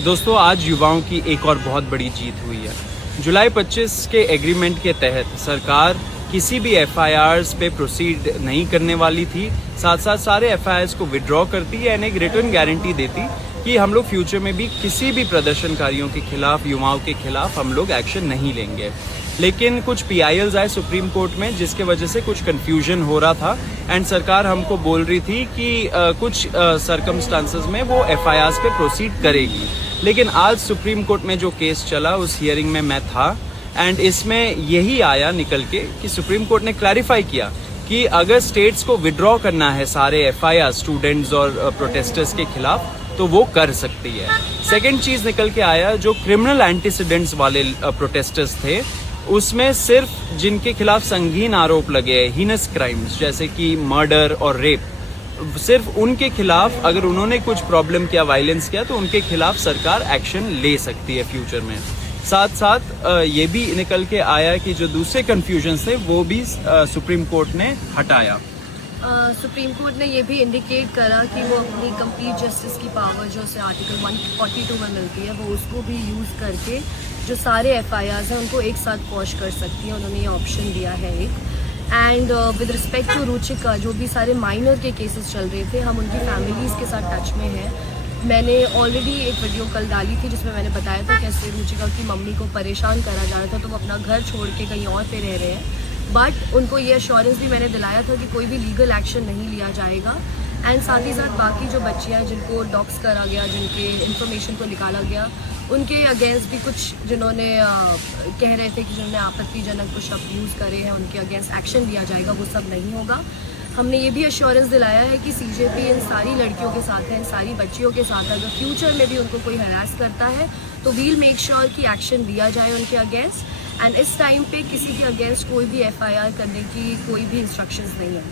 दोस्तों, आज युवाओं की एक और बहुत बड़ी जीत हुई है। जुलाई 25 के एग्रीमेंट के तहत सरकार किसी भी एफआईआर्स पे प्रोसीड नहीं करने वाली थी। साथ साथ सारे एफआईआर्स को विड्रॉ करती है एंड एक रिटर्न गारंटी देती कि हम लोग फ्यूचर में भी किसी भी प्रदर्शनकारियों के खिलाफ, युवाओं के खिलाफ हम लोग एक्शन नहीं लेंगे। लेकिन कुछ पीआईएल्स आए सुप्रीम कोर्ट में, जिसके वजह से कुछ कंफ्यूजन हो रहा था एंड सरकार हमको बोल रही थी कि कुछ सर्कमस्टांसेस में वो एफआईआर्स पे प्रोसीड करेगी। लेकिन आज सुप्रीम कोर्ट में जो केस चला, उस हियरिंग में मैं था एंड इसमें यही आया निकल के कि सुप्रीम कोर्ट ने क्लैरिफाई किया कि अगर स्टेट्स को विड्रॉ करना है सारे एफआईआर स्टूडेंट्स और प्रोटेस्टर्स के खिलाफ तो वो कर सकती है। सेकेंड चीज निकल के आया, जो क्रिमिनल एंटीसीडेंट्स वाले प्रोटेस्टर्स थे उसमें सिर्फ जिनके खिलाफ संगीन आरोप लगे, हीनस क्राइम्स जैसे कि मर्डर और रेप, सिर्फ उनके खिलाफ अगर उन्होंने कुछ प्रॉब्लम किया, वायलेंस किया, तो उनके खिलाफ सरकार एक्शन ले सकती है फ्यूचर में। साथ साथ ये भी निकल के आया कि जो दूसरे कंफ्यूजन थे वो भी सुप्रीम कोर्ट ने हटाया। सुप्रीम कोर्ट ने ये भी इंडिकेट करा कि वो अपनी कंप्लीट जस्टिस की पावर जो उसे आर्टिकल 142 में मिलती है वो उसको भी यूज़ करके जो सारे एफआईआर्स हैं उनको एक साथ क्वॉश कर सकती है। उन्होंने ये ऑप्शन दिया है एक। And with respect to Ruchika, जो भी सारे माइनर के केसेस चल रहे थे, हम उनकी फैमिलीज़ के साथ टच में हैं। मैंने ऑलरेडी एक वीडियो कल डाली थी जिसमें मैंने बताया था कैसे रुचिका की मम्मी को परेशान करा जा रहा था, तो वो अपना घर छोड़ के कहीं और पे रह रहे हैं। बट उनको ये अश्योरेंस भी मैंने दिलाया था कि कोई भी लीगल एक्शन नहीं लिया जाएगा। एंड साथ ही साथ बाकी जो बच्चियाँ जिनको डॉक्स करा गया, जिनके इन्फॉर्मेशन को निकाला गया, उनके अगेंस्ट भी कुछ जिन्होंने कह रहे थे कि जिन्होंने आपत्तिजनक कुछ शब्द यूज़ करे हैं, उनके अगेंस्ट एक्शन लिया जाएगा, वो सब नहीं होगा। हमने ये भी अश्योरेंस दिलाया है कि सीजेपी इन सारी लड़कियों के साथ है, इन सारी बच्चियों के साथ है। अगर फ्यूचर में भी उनको कोई हरास करता है तो वील मेक श्योर कि एक्शन लिया जाए उनके अगेंस्ट। एंड इस टाइम पे किसी के अगेंस्ट कोई भी एफआईआर करने की कोई भी इंस्ट्रक्शंस नहीं है।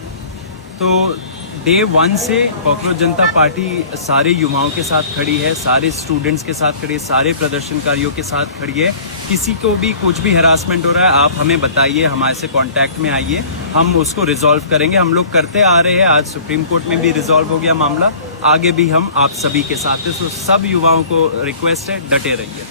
तो डे 1 से कॉकरोच जनता पार्टी सारे युवाओं के साथ खड़ी है, सारे स्टूडेंट्स के साथ खड़ी है, सारे प्रदर्शनकारियों के साथ खड़ी है। किसी को भी कुछ भी हरासमेंट हो रहा है, आप हमें बताइए, हमारे से कांटेक्ट में आइए, हम उसको रिजॉल्व करेंगे। हम लोग करते आ रहे हैं, आज सुप्रीम कोर्ट में भी रिजॉल्व हो गया मामला, आगे भी हम आप सभी के साथ हैं। तो सब युवाओं को रिक्वेस्ट है, डटे रहिए।